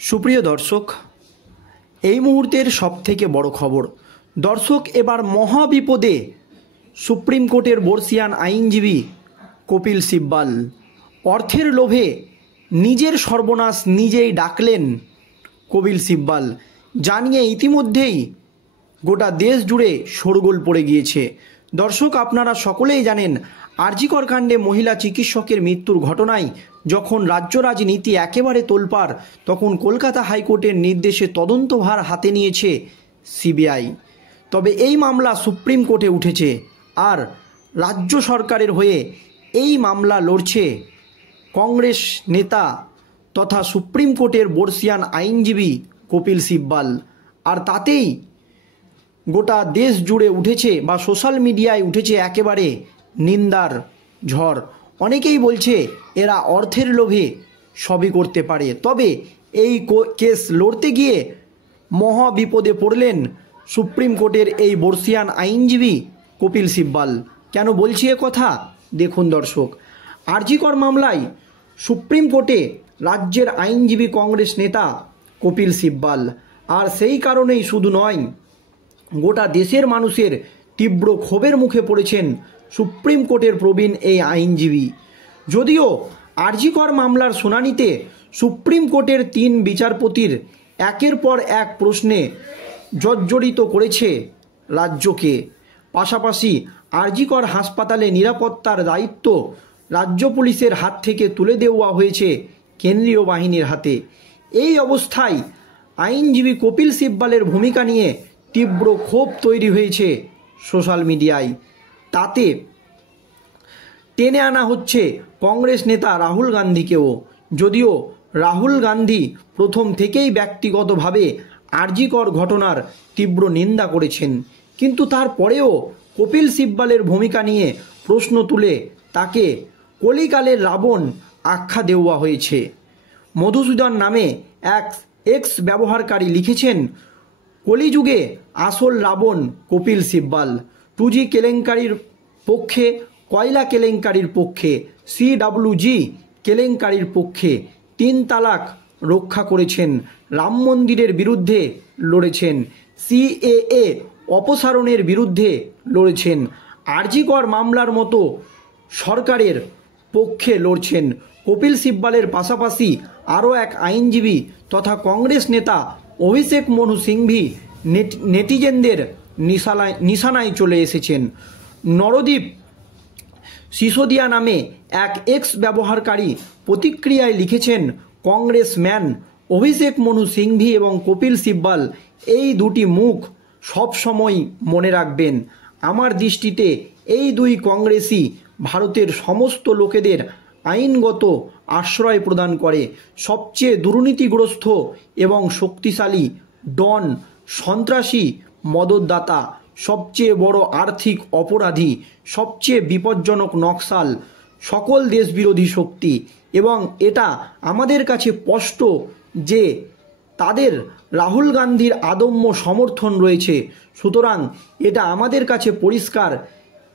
সুপ্রিয় দর্শক, এই মুহূর্তের সবথেকে বড় খবর। দর্শক, এবার মহাবিপদে সুপ্রিম কোর্টের বর্ষিয়ান আইনজীবী কপিল সিব্বল। অর্থের লোভে নিজের সর্বনাশ নিজেই ডাকলেন কপিল সিব্বল। জানিয়ে ইতিমধ্যেই গোটা দেশ জুড়ে শোরগোল পড়ে গিয়েছে। দর্শক, আপনারা সকলেই জানেন, আরজিকর কাণ্ডে মহিলা চিকিৎসকের মৃত্যুর ঘটনায় যখন রাজ্য রাজনীতি একেবারে তোলপাড়, তখন কলকাতা হাইকোর্টের নির্দেশে তদন্তভার হাতে নিয়েছে সিবিআই। তবে এই মামলা সুপ্রিম কোর্টে উঠেছে, আর রাজ্য সরকারের হয়ে এই মামলা লড়ছে কংগ্রেস নেতা তথা সুপ্রিম কোর্টের বর্ষিয়ান আইনজীবী কপিল সিব্বল। আর তাতেই গোটা দেশ জুড়ে উঠেছে বা সোশ্যাল মিডিয়ায় উঠেছে একেবারে নিন্দার ঝড়। অনেকেই বলছে এরা অর্থের লোভে সবই করতে পারে। তবে এই কেস লড়তে গিয়ে মহা বিপদে পড়লেন সুপ্রিম কোর্টের এই বর্ষিয়ান আইনজীবী কপিল সিব্বল। কেন বলছি এ কথা দেখুন দর্শক। আরজিকর মামলায় সুপ্রিম কোর্টে রাজ্যের আইনজীবী কংগ্রেস নেতা কপিল সিব্বল। আর সেই কারণেই শুধু নয়, গোটা দেশের মানুষের তীব্র ক্ষোভের মুখে পড়েছেন সুপ্রিম কোর্টের প্রবীণ এই আইনজীবী। যদিও আরজিকর মামলার শুনানিতে সুপ্রিম কোর্টের 3 বিচারপতির একের পর এক প্রশ্নে জর্জরিত করেছে রাজ্যকে, পাশাপাশি আরজিকর হাসপাতালে নিরাপত্তার দায়িত্ব রাজ্য পুলিশের হাত থেকে তুলে দেওয়া হয়েছে কেন্দ্রীয় বাহিনীর হাতে। এই অবস্থায় আইনজীবী কপিল সিব্বলের ভূমিকা নিয়ে তীব্র ক্ষোভ তৈরি হয়েছে সোশ্যাল মিডিয়ায়। তাতে টেনে আনা হচ্ছে কংগ্রেস নেতা রাহুল গান্ধীকেও। যদিও রাহুল গান্ধী প্রথম থেকেই ব্যক্তিগতভাবে আরজিকর ঘটনার তীব্র নিন্দা করেছেন, কিন্তু তারপরেও কপিল সিব্বলের ভূমিকা নিয়ে প্রশ্ন তুলে তাকে কলিকালের রাবণ আখ্যা দেওয়া হয়েছে। মধুসূদন নামে এক এক্স ব্যবহারকারী লিখেছেন, কলিযুগে আসল রাবণ কপিল সিব্বল। 2G কেলেঙ্কারির পক্ষে, কয়লা কেলেঙ্কারির পক্ষে, CWG কেলেঙ্কারির পক্ষে, 3 তালাক রক্ষা করেছেন, রাম মন্দিরের বিরুদ্ধে লড়েছেন, CAA অপসারণের বিরুদ্ধে লড়েছেন, আরজিকর মামলার মতো সরকারের পক্ষে লড়ছেন। কপিল সিব্বলের পাশাপাশি আরও এক আইনজীবী তথা কংগ্রেস নেতা অভিষেক মনু সিংভি নেটিজেনদের নিশানায় চলে এসেছেন। নরদীপ সিসোদিয়া নামে এক এক্স ব্যবহারকারী প্রতিক্রিয়ায় লিখেছেন, কংগ্রেসম্যান অভিষেক মনু সিংভি এবং কপিল সিব্বল, এই দুটি মুখ সবসময় মনে রাখবেন। আমার দৃষ্টিতে এই 2 কংগ্রেসই ভারতের সমস্ত লোকেদের আইনগত আশ্রয় প্রদান করে। সবচেয়ে দুর্নীতিগ্রস্ত এবং শক্তিশালী ডন, সন্ত্রাসী, মদতদাতা, সবচেয়ে বড় আর্থিক অপরাধী, সবচেয়ে বিপজ্জনক নকশাল, সকল দেশবিরোধী শক্তি। এবং এটা আমাদের কাছে স্পষ্ট যে তাদের রাহুল গান্ধীর আদম্য সমর্থন রয়েছে। সুতরাং এটা আমাদের কাছে পরিষ্কার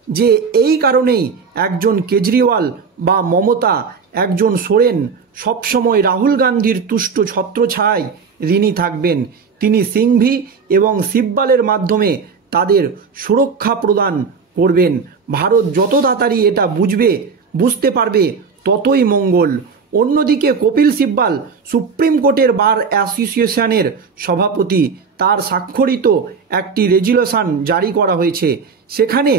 যে এই কারণেই একজন কেজরিওয়াল বা মমতা, একজন সোরেন সবসময় রাহুল গান্ধীর তুষ্ট ছত্রছায়ায় ঋণী থাকবেন। তিনি সিংভি এবং সিব্বলের মাধ্যমে তাদের সুরক্ষা প্রদান করবেন। ভারত যত তাড়াতাড়ি এটা বুঝতে পারবে ততই মঙ্গল। অন্যদিকে কপিল সিব্বল সুপ্রিম কোর্টের বার অ্যাসোসিয়েশনের সভাপতি। তার স্বাক্ষরিত একটি রেজুলেশন জারি করা হয়েছে। সেখানে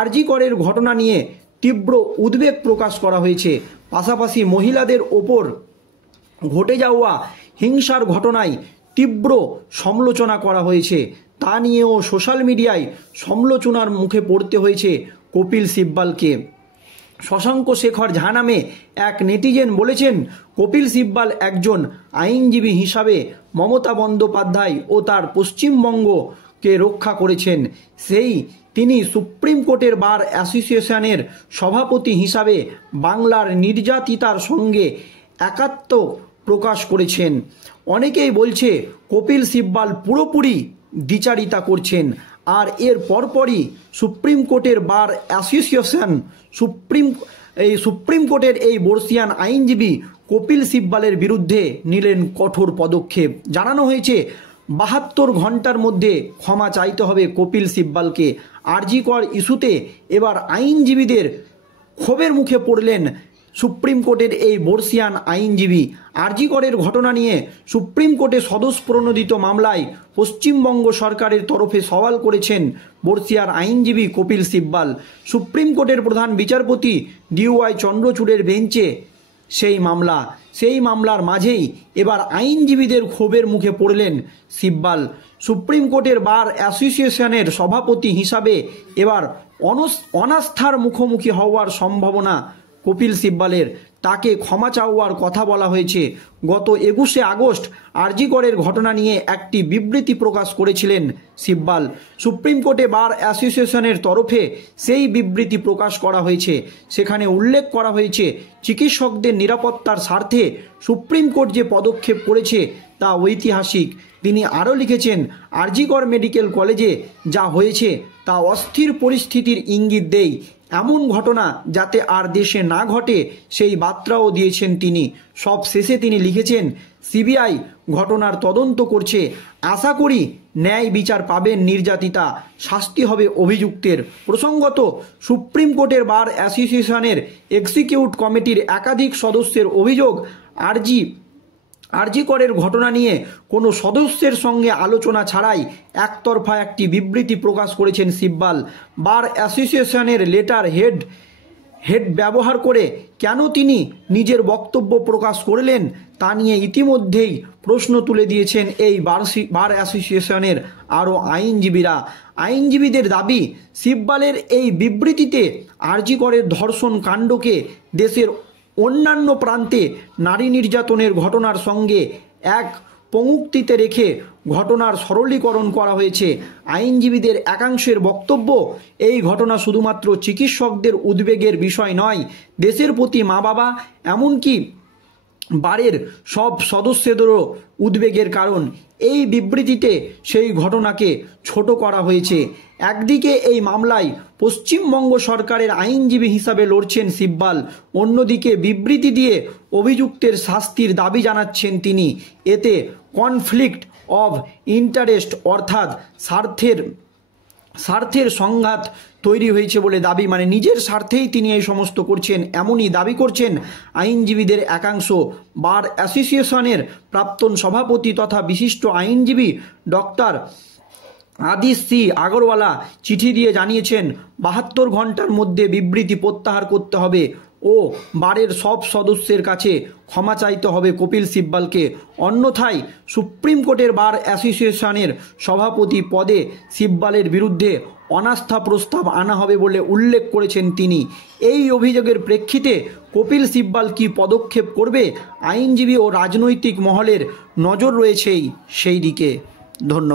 আরজিকরের ঘটনা নিয়ে তীব্র উদ্বেগ প্রকাশ করা হয়েছে। পাশাপাশি মহিলাদের ওপর ঘটে যাওয়া হিংসার ঘটনায় তীব্র সমালোচনা করা হয়েছে। তা নিয়েও সোশ্যাল মিডিয়ায় সমালোচনার মুখে পড়তে হয়েছে কপিল সিব্বলকে। শশাঙ্ক শেখর ঝা নামে এক নেটিজেন বলেছেন, কপিল সিব্বল একজন আইনজীবী হিসাবে মমতা বন্দ্যোপাধ্যায় ও তার পশ্চিমবঙ্গকে রক্ষা করেছেন। তিনি সুপ্রিম কোর্টের বার অ্যাসোসিয়েশনের সভাপতি হিসাবে বাংলার নির্যাতিতার সঙ্গে একাত্ম প্রকাশ করেছেন। অনেকেই বলছে কপিল সিব্বল পুরোপুরি দ্বিচারিতা করছেন। আর এর পরপরই সুপ্রিম কোর্টের বার অ্যাসোসিয়েশন সুপ্রিম কোর্টের এই বর্ষিয়ান আইনজীবী কপিল সিব্বালের বিরুদ্ধে নিলেন কঠোর পদক্ষেপ। জানানো হয়েছে 72 ঘন্টার মধ্যে ক্ষমা চাইতে হবে কপিল সিব্বালকে। আরজি কর ইস্যুতে এবার আইনজীবীদের ক্ষোভের মুখে পড়লেন সুপ্রিম কোর্টের এই বর্ষিয়ান আইনজীবী। আরজি করের ঘটনা নিয়ে সুপ্রিম কোর্টে স্বতঃপ্রণোদিত মামলায় পশ্চিমবঙ্গ সরকারের তরফে সওয়াল করেছেন বর্ষিয়ার আইনজীবী কপিল সিব্বাল। সুপ্রিম কোর্টের প্রধান বিচারপতি DY চন্দ্রচূড়ের বেঞ্চে সেই মামলার মাঝেই এবার আইনজীবীদের ক্ষোভের মুখে পড়লেন সিব্বাল। সুপ্রিম কোর্টের বার অ্যাসোসিয়েশনের সভাপতি হিসাবে এবার অনাস্থার মুখোমুখি হওয়ার সম্ভাবনা কপিল সিব্বালের। তাকে ক্ষমা চাওয়ার কথা বলা হয়েছে। গত 21শে আগস্ট আরজি করের ঘটনা নিয়ে একটি বিবৃতি প্রকাশ করেছিলেন সিব্বাল। সুপ্রিম কোর্টে বার অ্যাসোসিয়েশনের তরফে সেই বিবৃতি প্রকাশ করা হয়েছে। সেখানে উল্লেখ করা হয়েছে চিকিৎসকদের নিরাপত্তার স্বার্থে সুপ্রিম কোর্ট যে পদক্ষেপ করেছে তা ঐতিহাসিক। তিনি আরও লিখেছেন, আরজি কর মেডিকেল কলেজে যা হয়েছে তা অস্থির পরিস্থিতির ইঙ্গিত দেয়। এমন ঘটনা যাতে আর দেশে না ঘটে সেই বার্তাও দিয়েছেন তিনি। সব শেষে তিনি লিখেছেন, সিবিআই ঘটনার তদন্ত করছে, আশা করি ন্যায় বিচার পাবেন নির্যাতিতা, শাস্তি হবে অভিযুক্তের। প্রসঙ্গত, সুপ্রিম কোর্টের বার অ্যাসোসিয়েশনের এক্সিকিউটিভ কমিটির একাধিক সদস্যের অভিযোগ, আরজি করের ঘটনা নিয়ে কোনো সদস্যের সঙ্গে আলোচনা ছাড়াই একতরফা একটি বিবৃতি প্রকাশ করেছেন সিব্বাল। বার অ্যাসোসিয়েশনের লেটার হেড ব্যবহার করে কেন তিনি নিজের বক্তব্য প্রকাশ করলেন তা নিয়ে ইতিমধ্যেই প্রশ্ন তুলে দিয়েছেন এই বার অ্যাসোসিয়েশনের আরও আইনজীবীদের দাবি, সিব্বালের এই বিবৃতিতে আরজি করের ধর্ষণ কাণ্ডকে দেশের অন্যান্য প্রান্তে নারী নির্যাতনের ঘটনার সঙ্গে এক পঙ্ক্তিতে রেখে ঘটনার সরলীকরণ করা হয়েছে। আইনজীবীদের একাংশের বক্তব্য, এই ঘটনা শুধুমাত্র চিকিৎসকদের উদ্বেগের বিষয় নয়, দেশের প্রতি মা বাবা এমনকি বারের সব সদস্যদেরও উদ্বেগের কারণ। এই বিবৃতিতে সেই ঘটনাকে ছোট করা হয়েছে। একদিকে এই মামলায় পশ্চিমবঙ্গ সরকারের আইনজীবী হিসাবে লড়ছেন সিব্বাল, অন্যদিকে বিবৃতি দিয়ে অভিযুক্তের শাস্তির দাবি জানাচ্ছেন তিনি। এতে কনফ্লিক্ট অফ ইন্টারেস্ট অর্থাৎ স্বার্থের সংঘাত তৈরি হয়েছে বলে দাবি, মানে নিজের স্বার্থেই তিনি এই সমস্ত করছেন, এমনই দাবি করছেন আইনজীবীদের একাংশ। বার অ্যাসোসিয়েশনের প্রাক্তন সভাপতি তথা বিশিষ্ট আইনজীবী ডক্টর আদিশ সি আগরওয়ালা চিঠি দিয়ে জানিয়েছেন 72 ঘন্টার মধ্যে বিবৃতি প্রত্যাহার করতে হবে ও বারের সব সদস্যের কাছে ক্ষমা চাইতে হবে কপিল সিব্বালকে, অন্যথায় সুপ্রিম কোর্টের বার অ্যাসোসিয়েশনের সভাপতি পদে সিব্বালের বিরুদ্ধে অনাস্থা প্রস্তাব আনা হবে বলে উল্লেখ করেছেন তিনি। এই অভিযোগের প্রেক্ষিতে কপিল সিব্বাল কী পদক্ষেপ করবে, আইনজীবী ও রাজনৈতিক মহলের নজর রয়েছেই সেই দিকে। ধন্যবাদ।